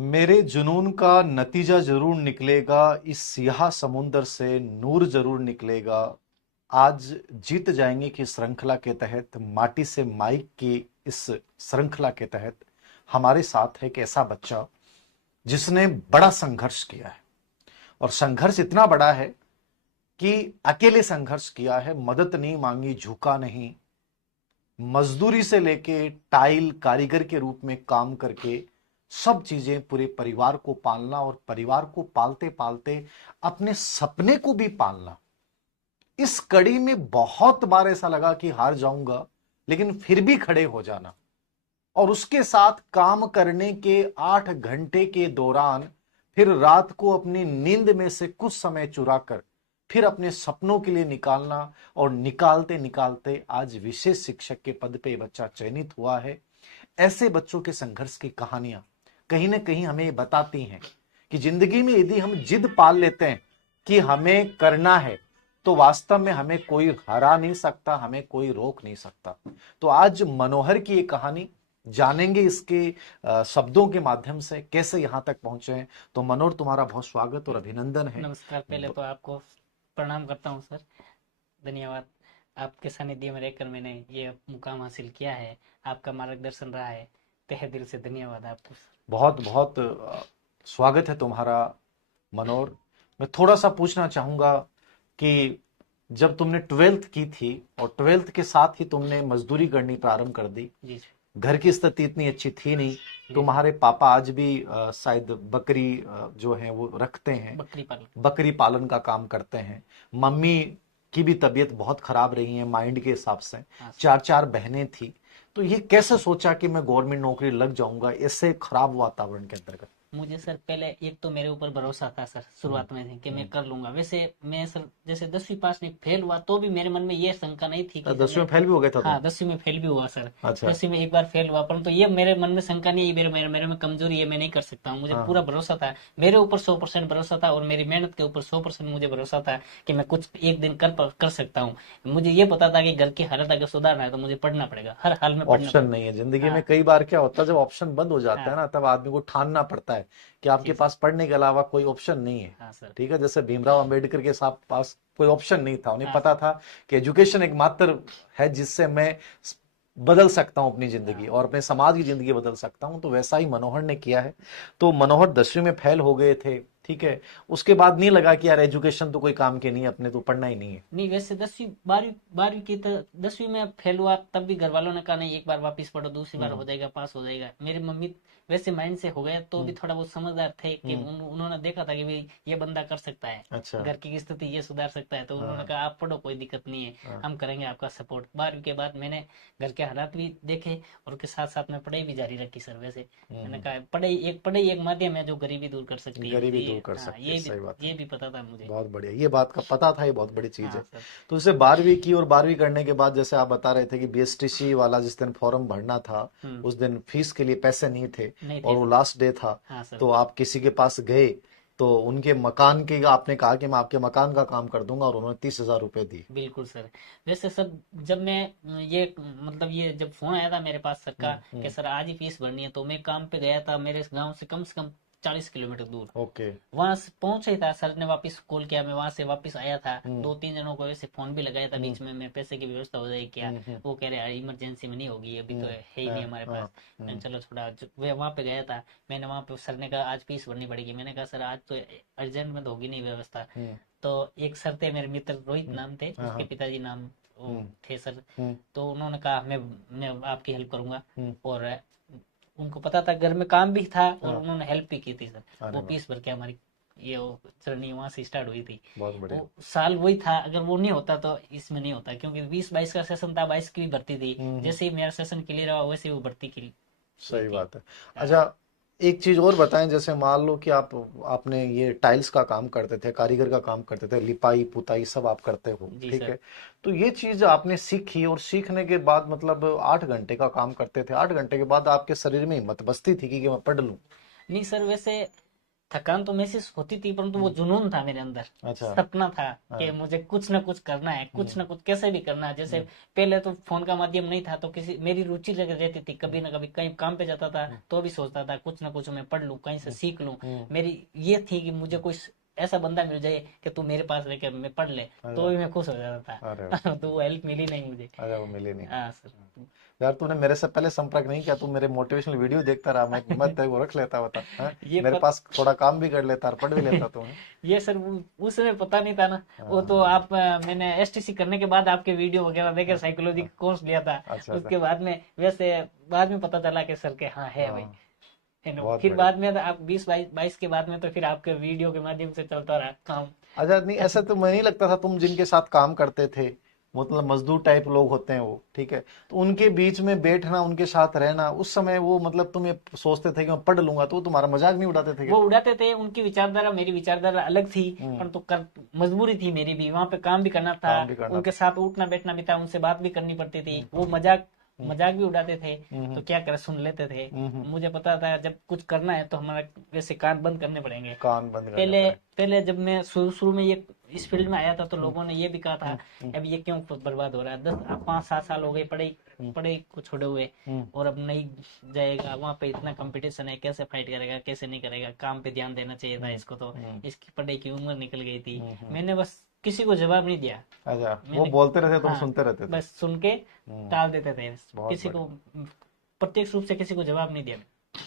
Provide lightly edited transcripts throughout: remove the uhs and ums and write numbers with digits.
मेरे जुनून का नतीजा जरूर निकलेगा, इस सियाह समुंदर से नूर जरूर निकलेगा। आज जीत जाएंगे की श्रृंखला के तहत, माटी से माइक की इस श्रृंखला के तहत हमारे साथ है एक ऐसा बच्चा जिसने बड़ा संघर्ष किया है। और संघर्ष इतना बड़ा है कि अकेले संघर्ष किया है, मदद नहीं मांगी, झुका नहीं। मजदूरी से लेके टाइल कारीगर के रूप में काम करके सब चीजें, पूरे परिवार को पालना और परिवार को पालते पालते अपने सपने को भी पालना। इस कड़ी में बहुत बार ऐसा लगा कि हार जाऊंगा, लेकिन फिर भी खड़े हो जाना। और उसके साथ काम करने के 8 घंटे के दौरान फिर रात को अपनी नींद में से कुछ समय चुरा कर फिर अपने सपनों के लिए निकालना। और निकालते निकालते आज विशेष शिक्षक के पद पे बच्चा चयनित हुआ है। ऐसे बच्चों के संघर्ष की कहानियां कहीं ना कहीं हमें बताती हैं कि जिंदगी में यदि हम जिद पाल लेते हैं कि हमें करना है, तो वास्तव में हमें कोई हरा नहीं सकता, हमें कोई रोक नहीं सकता। तो आज मनोहर की ये कहानी जानेंगे, इसके शब्दों के माध्यम से कैसे यहां तक पहुंचे हैं। तो मनोहर, तुम्हारा बहुत स्वागत और अभिनंदन है। नमस्कार। पहले तो आपको प्रणाम करता हूँ सर। धन्यवाद। आपके सानिध्य में रहकर मैंने ये मुकाम हासिल किया है। आपका मार्गदर्शन रहा है। तहे दिल से धन्यवाद आपको सर। बहुत बहुत स्वागत है तुम्हारा मनोहर। मैं थोड़ा सा पूछना चाहूंगा कि जब तुमने 12th की थी और 12th के साथ ही तुमने मजदूरी करनी प्रारंभ कर दी, जी जी घर की स्थिति इतनी अच्छी थी नहीं। जी। तुम्हारे पापा आज भी शायद बकरी जो है वो रखते हैं, बकरी पालन। बकरी पालन का काम करते हैं। मम्मी की भी तबीयत बहुत खराब रही है माइंड के हिसाब से। हाँ सर। चार चार बहनें थी। तो ये कैसे सोचा कि मैं गवर्नमेंट नौकरी लग जाऊंगा ऐसे खराब वातावरण के अंतर्गत? मुझे सर पहले एक तो मेरे ऊपर भरोसा था सर हम्म, शुरुआत में से कि मैं हम्म। कर लूंगा। वैसे मैं सर जैसे 10वीं पास में फेल हुआ तो भी मेरे मन में ये शंका नहीं थी तो कि सर 10वीं मैं। में फेल भी हो गया था तुम? हाँ, 10वीं में फेल भी हुआ सर। अच्छा। 10वीं में एक बार फेल हुआ, परंतु ये मेरे मन में शंका नहीं है, मेरे में कमजोरी है, मैं नहीं कर सकता हूँ। मुझे हाँ पूरा हाँ। भरोसा था। मेरे ऊपर 100% भरोसा था और मेरी मेहनत के ऊपर 100% मुझे भरोसा था कि मैं कुछ एक दिन कर सकता हूँ। मुझे ये पता था कि घर की हालत अगर सुधारना है तो मुझे पढ़ना पड़ेगा, हर हाल में पढ़ना ऑप्शन पड़ेगा। नहीं है जिंदगी में। हाँ कई बार क्या होता है, जब ऑप्शन बंद हो जाता है हाँ। ना, तब आदमी को ठानना पड़ता है कि आपके जी सर। पास पढ़ने के अलावा कोई ऑप्शन नहीं है। हाँ सर। ठीक है, जैसे भीमराव अंबेडकर के साथ पास कोई ऑप्शन नहीं था। उन्हें हाँ पता सर। था कि एजुकेशन एकमात्र है जिससे मैं बदल सकता हूं अपनी जिंदगी हाँ और अपने समाज की जिंदगी बदल सकता हूं। तो वैसा ही मनोहर ने किया है। तो मनोहर 10वीं में फेल हो गए थे, ठीक है। उसके बाद नहीं लगा कि यार एजुकेशन तो कोई काम की नहीं है, अपने तो पढ़ना ही नहीं है? नहीं, वैसे 10वीं 12वीं की तो 10वीं में फेल हुआ तब भी घर वालों ने कहा नहीं, एक बार वापस पढ़ो, दूसरी बार हम्म हो जाएगा, पास हो जाएगा। मेरी मम्मी वैसे माइंड से हो गया तो भी हम्म थोड़ा बहुत समझदार थे कि हम्म। उन्होंने देखा था कि भाई ये बंदा कर सकता है, अच्छा। घर की स्थिति ये सुधार सकता है, तो उन्होंने हाँ कहा आप पढ़ो, कोई दिक्कत नहीं है, हाँ। हम करेंगे आपका सपोर्ट। 12वीं के बाद मैंने घर के हालात भी देखे और उसके साथ साथ में पढ़ाई भी जारी रखी सर। वैसे मैंने हम्म। कहा पढ़ाई एक माध्यम है जो गरीबी दूर कर सकती है। मुझे गरीबी दूर ये, कर हाँ, सकती है, सही बात है। ये भी पता था मुझे। बहुत बढ़िया, ये बात का पता था, ये बहुत बड़ी चीज हाँ है। सर। तो जैसे 12वीं की और 12वीं करने के बाद जैसे आप बता रहे थे कि बीएसटीसी वाला जिस दिन फॉर्म भरना था, हम्म। उस दिन फीस के लिए पैसे नहीं थे नहीं और थे वो सर। लास्ट डे था। हाँ सर। तो आप किसी के पास गए, तो उनके मकान के आपने कहा कि मैं आपके मकान का काम कर दूंगा, और उन्होंने 30,000 रुपए दिए। बिल्कुल सर। वैसे सर जब मैं ये मतलब ये जब फोन आया था मेरे पास सर का कि हम्म। सर आज ही फीस भरनी है, तो मैं काम पे गया था मेरे गांव से कम 40 किलोमीटर दूर। ओके। वहां से पहुंचा ही था, सर ने वापस कॉल किया, मैं वहां से वापस आया था। हम्म 2-3 जनों को वैसे फोन भी लगाया था हम्म बीच में, मैं पैसे की व्यवस्था हो जाएगी क्या। हम्म। वो कह रहे हैं इमरजेंसी में नहीं होगी, अभी तो है ही हाँ नहीं हमारे हाँ। पास। मैंने चलो थोड़ा वे वहां पे गया था। मैंने वहां पे सर ने कहा आज फीस भरनी पड़ेगी। मैंने कहा सर आज तो अर्जेंट में तो होगी नहीं व्यवस्था। हम्म तो एक सर थे मेरे मित्र, रोहित हम्म। नाम थे, हाँ उसके हाँ। पिताजी नाम वो हम्म थे सर। हम्म तो उन्होंने कहा मैं आपकी हेल्प करूंगा। हम्म। और उनको पता था घर में काम भी था और हाँ। उन्होंने हेल्प भी की थी सर। अरे वो वाह, फीस भर के हमारी ये वो जर्नी वहां से स्टार्ट हुई थी। बहुत बढ़िया। वो साल वही था, अगर वो नहीं होता तो इसमें नहीं होता, क्योंकि 20-22 का सेशन था, 22 की भी भर्ती थी। हम्म। जैसे ही मेरा सेशन क्लियर हुआ वैसे ही वो भर्ती की हुई सही थी। बात है। हाँ। अच्छा, एक चीज और बताएं। जैसे मान लो कि आपने ये टाइल्स का काम करते थे, कारीगर का काम करते थे, लिपाई पुताई सब आप करते हो, जी ठीक सर। है। तो ये चीज आपने सीखी और सीखने के बाद मतलब 8 घंटे का काम करते थे, 8 घंटे के बाद आपके शरीर में हिम्मत बसती थी कि मैं पढ़ लूं? नहीं सर, वैसे थकान तो महसूस होती थी, परंतु वो जुनून था मेरे अंदर, अच्छा। सपना था कि हाँ। मुझे कुछ ना कुछ करना है, कुछ ना कुछ कैसे भी करना है। जैसे पहले तो फोन का माध्यम नहीं था, तो किसी मेरी रुचि लग रहती थी, कभी ना कभी कहीं काम पे जाता था तो भी सोचता था कुछ ना कुछ मैं पढ़ लूं, कहीं से सीख लूं। मेरी ये थी कि मुझे कोई ऐसा बंदा मिल जाए कि तू मेरे पास रह के मैं पढ़ ले, तो अच्छा। भी मैं खुश हो जाता अरे था। तो वो हेल्प मिली नहीं मुझे। अच्छा, वो मिली नहीं। हाँ सर। यार तूने मेरे से पहले संपर्क नहीं किया, तू मेरे मोटिवेशनल वीडियो देखता रहा, मैं तेरे को रख लेता बता, हाँ? ये मेरे पत... पास थोड़ा काम भी कर लेता और पढ़ भी लेता तू, हाँ? ये सर उस समय पता नहीं था ना। वो तो हाँ, आप मैंने एसटीसी करने के बाद आपके वीडियो वगैरह देखे, हाँ, साइकोलॉजी हाँ, का कोर्स लिया था। अच्छा अच्छा। उसके बाद में वैसे बाद में पता चला कि सर के हाँ है भाई, हाँ, है ना। बहुत फिर बढ़िया। बाद में तो आप 20 22 के बाद में तो फिर आपके वीडियो के माध्यम से चलता रहा काम। अच्छा, नहीं ऐसा तो मैं नहीं लगता था, तुम जिनके साथ काम करते थे, मतलब मजदूर टाइप लोग होते हैं वो, ठीक है, तो उनके बीच में बैठना, उनके साथ रहना, उस समय वो मतलब तुम ये सोचते थे कि मैं पढ़ लूंगा, तो वो तुम्हारा मजाक नहीं उड़ाते थे क्या? वो उड़ाते थे, उनकी विचारधारा मेरी विचारधारा अलग थी। हम्म। पर तो कर मजबूरी थी मेरी भी, वहां पे काम भी करना था, काम भी करना उनके था। साथ उठना बैठना भी था, उनसे बात भी करनी पड़ती थी। हम्म। वो मजाक हम्म। मजाक भी उड़ाते थे, हम्म। तो क्या करे, सुन लेते थे। हम्म। मुझे पता था जब कुछ करना है तो हमारा वैसे कान बंद करने पड़ेंगे। कान बंद करने पहले पड़े। पहले जब मैं शुरू शुरू में ये इस फील्ड में आया था तो हम्म। लोगों ने ये भी कहा था, हम्म। हम्म। अब ये क्यों बर्बाद हो रहा है, 5 7 साल हो गए पढ़े हम्म। पढ़े को छोड़े हुए, हम्म। और अब नहीं जाएगा वहां पे, इतना कंपटीशन है, कैसे फाइट करेगा, कैसे नहीं करेगा, काम पे ध्यान देना चाहिए था हम्म। इसको तो, हम्म। इसकी पढ़ाई की उम्र निकल गई थी। हम्म। मैंने बस किसी को जवाब नहीं दिया। अच्छा, वो मैंने बोलते रहते, तुम हाँ सुनते रहते थे। बस सुन के हम्म। टाल देते थे, बहुत किसी बढ़िया। को प्रत्यक्ष रूप से किसी को जवाब नहीं दिया।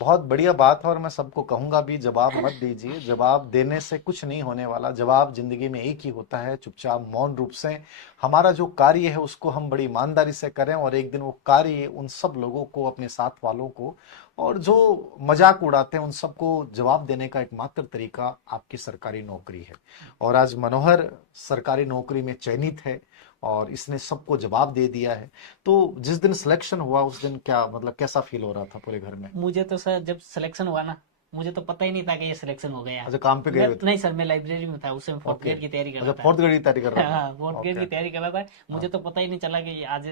बहुत बढ़िया बात है, और मैं सबको कहूंगा भी, जवाब मत दीजिए, जवाब देने से कुछ नहीं होने वाला, जवाब जिंदगी में एक ही होता है, चुपचाप मौन रूप से हमारा जो कार्य है उसको हम बड़ी ईमानदारी से करें, और एक दिन वो कार्य उन सब लोगों को, अपने साथ वालों को, और जो मजाक उड़ाते हैं उन सबको जवाब देने का एकमात्र तरीका आपकी सरकारी नौकरी है। और आज मनोहर सरकारी नौकरी में चयनित है, और इसने सबको जवाब दे दिया है। तो जिस दिन सिलेक्शन हुआ उस दिन क्या मतलब कैसा फील हो रहा था पूरे घर में? मुझे तो सर जब सिलेक्शन हुआ ना, मुझे तो पता ही नहीं था कि ये सिलेक्शन हो गया। अच्छा, काम पे गए मैं हुए थे? नहीं सर, मैं लाइब्रेरी में था उस समय, फोर्थ ओके। ग्रेड की तैयारी कर अच्छा, रहा था। फोर्थ ग्रेड की तैयारी कर रहा हाँ फोर्थ था। Grade okay. की तैयारी कर रहा था। मुझे हाँ। तो पता ही नहीं चला कि आज,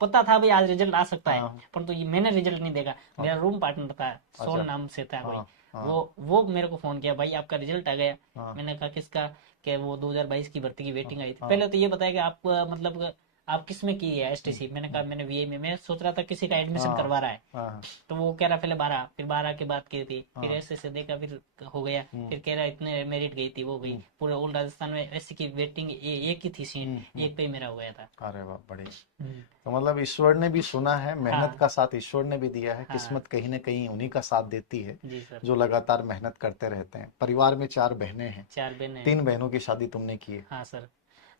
पता था भाई आज रिजल्ट आ सकता है, हाँ। परंतु ये मैंने रिजल्ट नहीं देखा। हाँ। मेरा रूम पार्टनर था, सोन अच्छा। नाम से था कोई, हाँ। हाँ। वो मेरे को फोन किया, भाई आपका रिजल्ट आ गया। हाँ। मैंने कहा किसका? कि वो 2022 की भर्ती की हाँ। वेटिंग आई थी। हाँ। पहले तो ये बताया कि आप मतलब आप किस में की है हम्म। एसटीसी? मैंने कहा हम्म। मैंने वीए में। मैं सोच रहा था किसी का एडमिशन हाँ। करवा रहा है। हाँ। तो वो कह रहा पहले 12, फिर 12 के बाद की थी, फिर हाँ। ऐसे देखा, फिर हो गया। हम्म। फिर कह रहा इतने मेरिट गई थी, वो गई। हम्म। पूरे ऑल राजस्थान में ऐसी की वेटिंग एक ही थी सीट, हम्म। एक पे ही मेरा हो गया था। अरे वाह, बढ़िया। हम्म। तो मतलब ईश्वर ने भी सुना है, मेहनत हाँ का साथ ईश्वर ने भी दिया है, हाँ किस्मत कहीं ना कहीं उन्हीं का साथ देती है जी सर। जो लगातार मेहनत करते रहते हैं। परिवार में 4 बहनें हैं, 4 बहनें हैं। 3 बहनों की शादी तुमने की है? हाँ सर।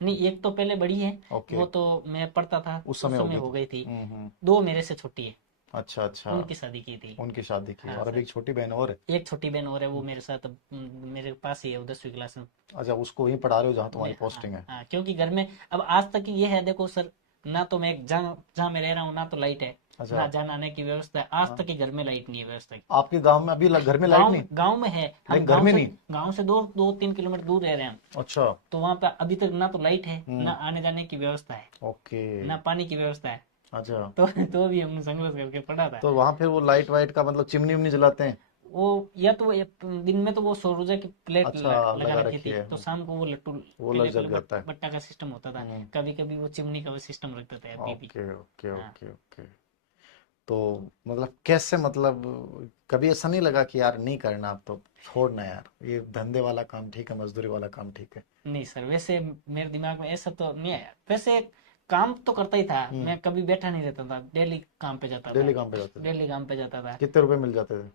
नहीं, एक तो पहले बड़ी है, ओके। वो तो मैं पढ़ता था उस उस समय हो समय गई हो थी। गई थी। हम्म। 2 मेरे से छोटी है, अच्छा अच्छा। उनकी शादी की थी। उनकी शादी की, हाँ और अभी सर। एक छोटी बहन और है? एक छोटी बहन और है, वो मेरे साथ मेरे पास ही है, वो 10वीं क्लास में। अच्छा, उसको वहीं पढ़ा रहे हो जहाँ तुम्हारी मैं हाँ पोस्टिंग है? हाँ, क्योंकि घर में अब आज तक ये है, देखो सर, ना तो मैं जहाँ जहाँ मैं रह रहा हूँ ना तो लाइट है, अच्छा। ना जाने आने की व्यवस्था है। आज हाँ। तक ही घर में लाइट नहीं है व्यवस्था की। आपके गांव में अभी घर में लाइट नहीं? गांव में है, हम लेकिन घर में नहीं? गांव से 2 2 3 किलोमीटर दूर रह रहे हैं हम। अच्छा। तो वहां पे अभी तक ना तो लाइट है, ना हम्म। आने जाने की व्यवस्था है, ओके। ना पानी की व्यवस्था है। अच्छा। तो भी हमने संघर्ष करके पढ़ा था। तो वहां फिर वो लाइट वाइट का मतलब चिमनी उमनी जलाते हैं? वो या तो दिन में तो वो सौर ऊर्जा की प्लेट अच्छा, लगा लगा रखी रखी थी, है। तो शाम को वो लट्टू वो लग पीले जग पीले जाता है। बट्टा का सिस्टम होता था। हम्म। कभी कभी वो चिमनी का वो सिस्टम रखते थे अभी भी। ओके ओके हाँ। Okay okay. तो मतलब कैसे, मतलब कभी ऐसा नहीं लगा कि यार नहीं करना अब तो, छोड़ना यार, ये धंधे वाला काम ठीक है, मजदूरी वाला काम ठीक है? नहीं सर, वैसे मेरे दिमाग में ऐसा तो नहीं आया। वैसे काम तो करता ही था हम्म। मैं, कभी बैठा नहीं रहता था, डेली काम पे जाता था। डेली काम पे जाते थे? डेली काम पे जाता था। कितने रुपए मिल जाते थे?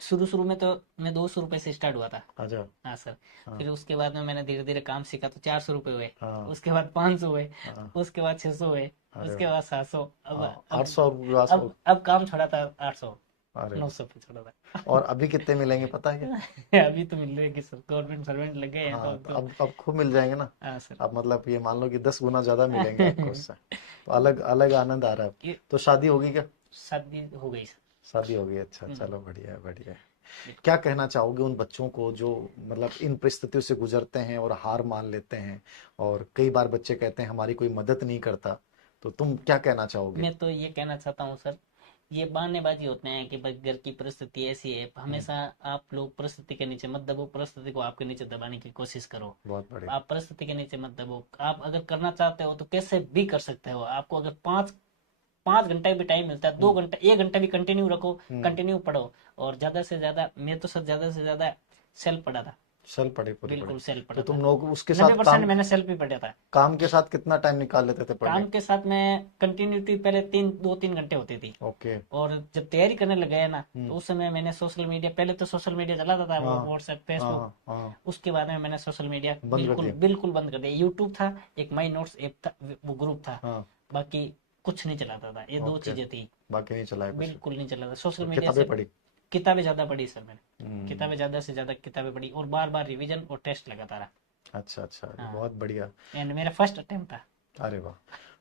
शुरू शुरू में तो मैं 200 रुपये से स्टार्ट हुआ था। अच्छा। हाँ सर। हाँ। फिर उसके बाद में मैंने धीरे धीरे काम सीखा तो 400 रुपये हुए। हाँ। उसके बाद 500 हुए। हाँ। उसके बाद 600 हुए। अरे उसके वाह। बाद 700। हाँ, 800 ग्लास हो। अब काम छोड़ा था 800, अरे 900 पे छोड़ा था। वाह। और अभी कितने मिलेंगे पता है क्या? अभी तो मिल रही है कि सर गवर्नमेंट सर्वेंट लग गए हैं तो हाँ, अब तो तो। अब खूब मिल जाएंगे ना। हाँ सर। अब मतलब ये मान लो कि 10 गुना ज्यादा मिलेंगे आपको उससे, तो अलग अलग आनंद आ रहा है। ये तो शादी होगी क्या? शादी हो गई सर। शादी होगी, अच्छा, हम्म। चलो बढ़िया है, बढ़िया है। क्या कहना चाहोगे उन बच्चों को जो मतलब इन परिस्थितियों से गुजरते हैं और हार मान लेते हैं, और कई बार बच्चे कहते हैं हमारी कोई मदद नहीं करता, तो तुम क्या कहना चाहोगे? मैं तो ये कहना चाहता हूँ सर ये बहानेबाजी होते हैं कि भाई घर की परिस्थिति ऐसी है। हमेशा आप लोग परिस्थिति के नीचे मत दबो, परिस्थिति को आपके नीचे दबाने की कोशिश करो। बहुत बढ़िया। आप परिस्थिति के नीचे मत दबो। आप अगर करना चाहते हो तो कैसे भी कर सकते हो। आपको अगर 5 घंटा भी टाइम मिलता है, 2 घंटा 1 घंटा भी कंटिन्यू रखो, कंटिन्यू पढ़ो। और ज्यादा से ज्यादा, मैं तो सर ज्यादा से ज्यादा सेल्फ पढ़ा था। सेल पढ़े पूरी पढ़े। बिल्कुल सेल्फ तो पढ़ा तुम था। लोग उसके 90% साथ मैंने सेल्फ ही पढ़ा था। काम के साथ कितना टाइम निकाल लेते थे पढ़ने? काम के साथ में कंटिन्यूटी पहले 2-3 घंटे होती थी। ओके। और जब तैयारी करने लग गया ना, हम्म। तो उस समय मैंने सोशल मीडिया, पहले तो सोशल मीडिया चलाता था, वो हाँ व्हाट्सएप, हाँ फेसबुक। हाँ। उसके बाद में मैंने सोशल मीडिया बंद कर बिल्कुल दिया। बिल्कुल बंद कर दिया। यूट्यूब था, एक माई नोट्स ऐप था, वो ग्रुप था, हाँ। बाकी कुछ नहीं चलाता था। ये 2 ओके। चीजें थी, बाकी नहीं चलाया कुछ? बिल्कुल नहीं चलाता सोशल तो मीडिया किताबें से। पढ़ी? किताबें ज्यादा पढ़ी सर मैंने, हम्म। किताबें ज्यादा से ज्यादा किताबें पढ़ी, और बार बार रिवीजन और टेस्ट लगाता रहा। अच्छा अच्छा, हाँ, बहुत बढ़िया। एंड मेरा फर्स्ट अटेम्प्ट था। अरे वाह।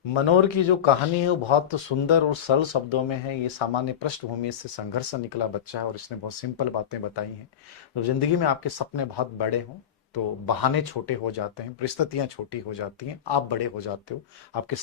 मनोहर की जो कहानी है वो बहुत सुंदर और सरल शब्दों में है। ये सामान्य पृष्ठभूमि से संघर्ष से निकला बच्चा है और इसने बहुत सिंपल बातें बताई हैं। तो जिंदगी में आपके सपने बहुत बड़े हों तो बहाने छोटे हो जाते हैं, परिस्थितियां छोटी हो जाती हैं, आप बड़े हो जाते हो, आपके